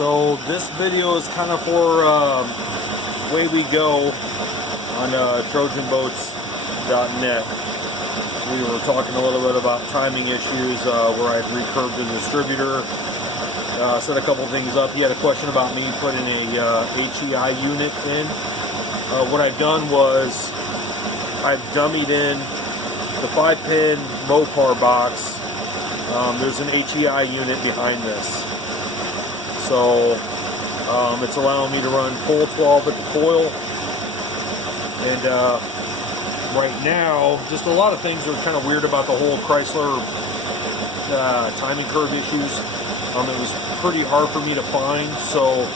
So this video is kind of for way we go on trojanboats.net. We were talking a little bit about timing issues where I'd recurved the distributor, set a couple things up. He had a question about me putting a HEI unit in. What I've done was I've dummied in the 5-pin Mopar box. There's an HEI unit behind this. So it's allowing me to run full 12 at the coil. And right now, just a lot of things are kind of weird about the whole Chrysler timing curve issues. It was pretty hard for me to find. So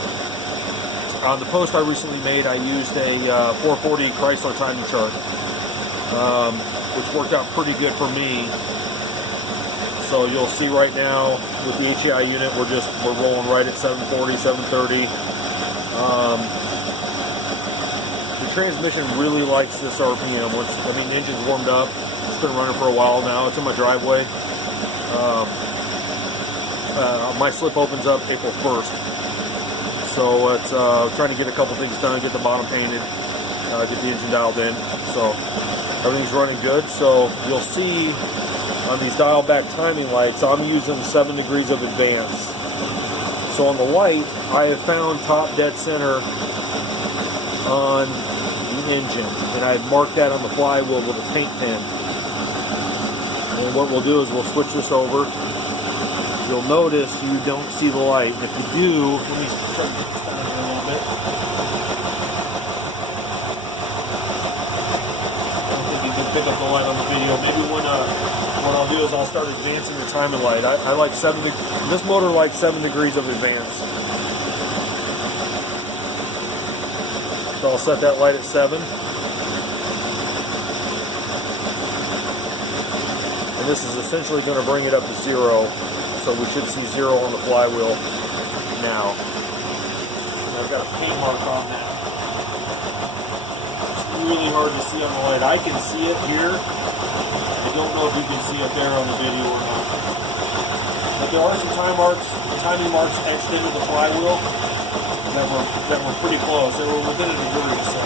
on the post I recently made, I used a 440 Chrysler timing chart, which worked out pretty good for me. So you'll see right now with the HEI unit, we're rolling right at 740, 730. The transmission really likes this RPM. The engine's warmed up. It's been running for a while now. It's in my driveway. My slip opens up April 1st. So it's trying to get a couple things done, get the bottom painted, get the engine dialed in. So everything's running good. So you'll see on these dial back timing lights, I'm using 7 degrees of advance. So on the light, I have found top dead center on the engine, and I've marked that on the flywheel with a paint pen. And what we'll do is we'll switch this over. You'll notice you don't see the light. If you do, let me try to get this down here a little bit. I don't think you can pick up the light on the video. Maybe what I'll do is I'll start advancing the timing light. I like this motor likes 7 degrees of advance. So I'll set that light at 7. And this is essentially going to bring it up to 0. So we should see 0 on the flywheel now. And I've got a paint mark on that. It's really hard to see on the light. I can see it here. I don't know if you can see it there on the video or not. But there are some timing marks etched into the flywheel that were pretty close. They were within a degree. So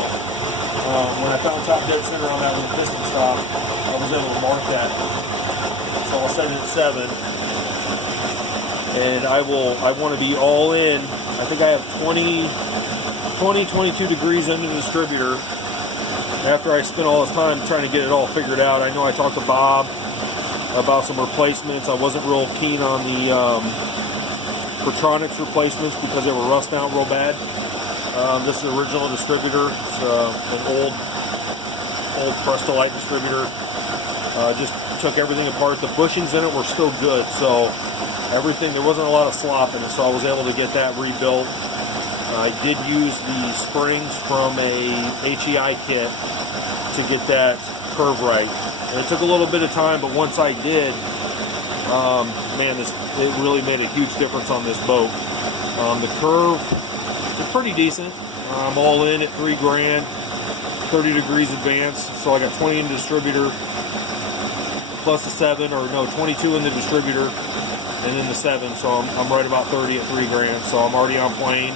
when I found top dead center on that with piston stop, I was able to mark that. So I'll set it at 7. And I want to be all in. I think I have 22 degrees into the distributor. After I spent all this time trying to get it all figured out, I know I talked to Bob about some replacements. I wasn't real keen on the Protronix replacements because they were rusting out real bad. This is the original distributor. It's an old Prestolite distributor. Just took everything apart. The bushings in it were still good, so everything, there wasn't a lot of slop in it, so I was able to get that rebuilt. I did use the springs from a HEI kit to get that curve right. And it took a little bit of time, but once I did, man, it really made a huge difference on this boat. The curve is pretty decent. I'm all in at $3,000, 30 degrees advance, so I got 20 in the distributor, plus a 7, or no, 22 in the distributor, and then the 7, so I'm right about 30 at $3,000, so I'm already on plane.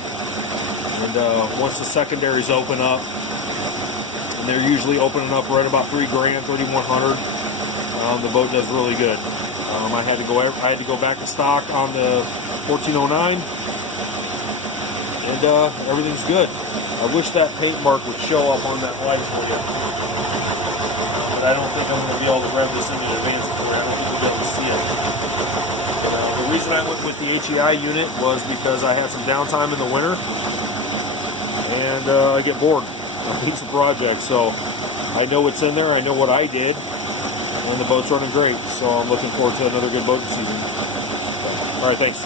And once the secondaries open up, and they're usually opening up right about $3,000, 3,100, the boat does really good. I had to go back to stock on the 1409, and everything's good. I wish that paint mark would show up on that light for you, but I don't think I'm going to be able to rev this into advance for you. I don't think you'll be able to see it. The reason I went with the HEI unit was because I had some downtime in the winter, and I get bored on these projects. So I know what's in there, I know what I did, and the boat's running great. So I'm looking forward to another good boating season. All right, thanks.